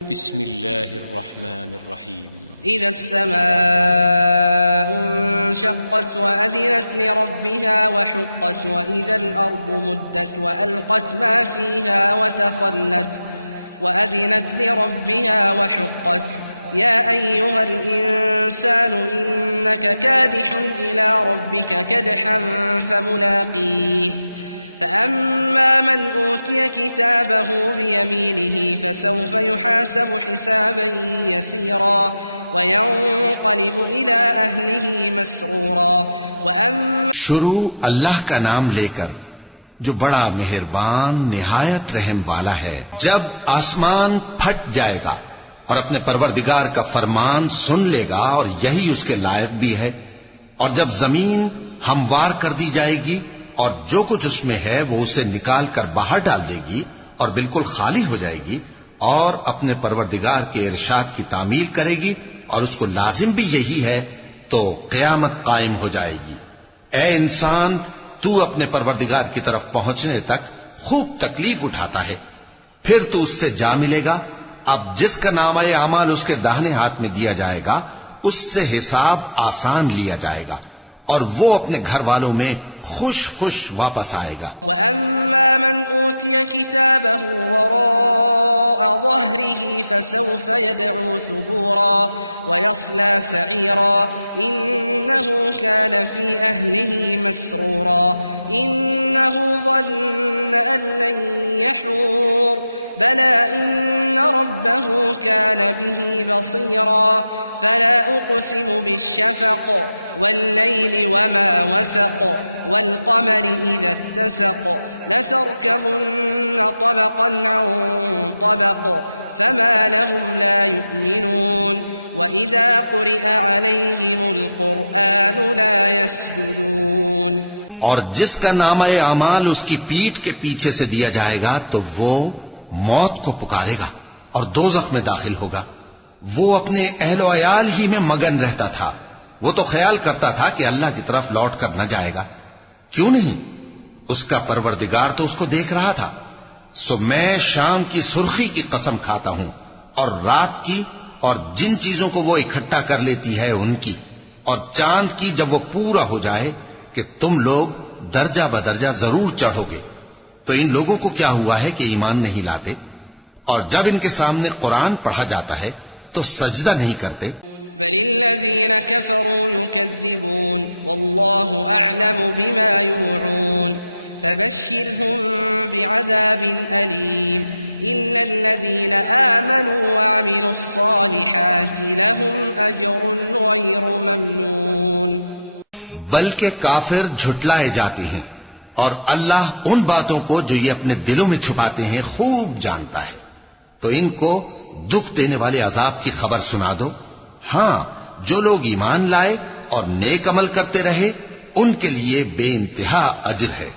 بسم الله الرحمن الرحيم إذا السماء انشقت وأذنت لربها وحقت وإذا الأرض مدت وألقت ما فيها وتخلت وأذنت لربها وحقت يا أيها الإنسان إنك كادح إلى ربك كدحا فملاقيه فأما من أوتي كتابه بيمينه فسوف يحاسب حسابا يسيرا وينقلب إلى أهله مسرورا وأما شروع اللہ کا نام لے کر جو بڑا مہربان نہایت رحم والا ہے۔ جب آسمان پھٹ جائے گا اور اپنے پروردگار کا فرمان سن لے گا اور یہی اس کے لائق بھی ہے، اور جب زمین ہموار کر دی جائے گی اور جو کچھ اس میں ہے وہ اسے نکال کر باہر ڈال دے گی اور بالکل خالی ہو جائے گی اور اپنے پروردگار کے ارشاد کی تعمیل کرے گی اور اس کو لازم بھی یہی ہے، تو قیامت قائم ہو جائے گی۔ اے انسان، تو اپنے پروردگار کی طرف پہنچنے تک خوب تکلیف اٹھاتا ہے، پھر تو اس سے جا ملے گا۔ اب جس کا نامہ اعمال اس کے داہنے ہاتھ میں دیا جائے گا اس سے حساب آسان لیا جائے گا اور وہ اپنے گھر والوں میں خوش خوش واپس آئے گا۔ وَأَمَّا مَنْ أُوتِيَ كِتَابَهُ وَرَاءَ ظَهْرِهِ فَسَوْفَ يَدْعُو ثُبُورًا وَيَصْلَى سَعِيرًا إِنَّهُ كَانَ فِي أَهْلِهِ مَسْرُورًا إِنَّهُ ظَنَّ أَن لَّن يَحُورَ بلى إن ربه كان به بصيرا فلا أقسم بالشفق والليل وما وسق والقمر إذا اتسق لتركبن طبقا عن طبق فما لهم لا يؤمنون وإذا قرئ عليهم القرآن لا يسجدون۔ اور جس کا نامہ اعمال اس کی پیٹھ کے پیچھے سے دیا جائے گا تو وہ موت کو پکارے گا اور دوزخ میں داخل ہوگا۔ وہ اپنے اہل و عیال ہی میں مگن رہتا تھا، وہ تو خیال کرتا تھا کہ اللہ کی طرف لوٹ کر نہ جائے گا، کیوں نہیں؟ اس کا پروردگار تو اس کو دیکھ رہا تھا۔ سو میں شام کی سرخی کی قسم کھاتا ہوں اور رات کی اور جن چیزوں کو وہ اکٹھا کر لیتی ہے ان کی، اور چاند کی جب وہ پورا ہو جائے کہ تم لوگ درجہ بدرجہ ضرور چڑھو گے۔ تو ان لوگوں کو کیا ہوا ہے کہ ایمان نہیں لاتے، اور جب ان کے سامنے قرآن پڑھا جاتا ہے تو سجدہ نہیں کرتے۔ بل الذين كفروا يكذبون والله أعلم بما يوعون فبشرهم بعذاب أليم إلا الذين آمنوا وعملوا الصالحات لهم أجر غير ممنون۔ بلکہ کافر جھٹلائے جاتے ہیں اور اللہ ان باتوں کو جو یہ اپنے دلوں میں چھپاتے ہیں خوب جانتا ہے، تو ان کو دکھ دینے والے عذاب کی خبر سنا دو۔ ہاں، جو لوگ ایمان لائے اور نیک عمل کرتے رہے ان کے لیے بے انتہا اجر ہے۔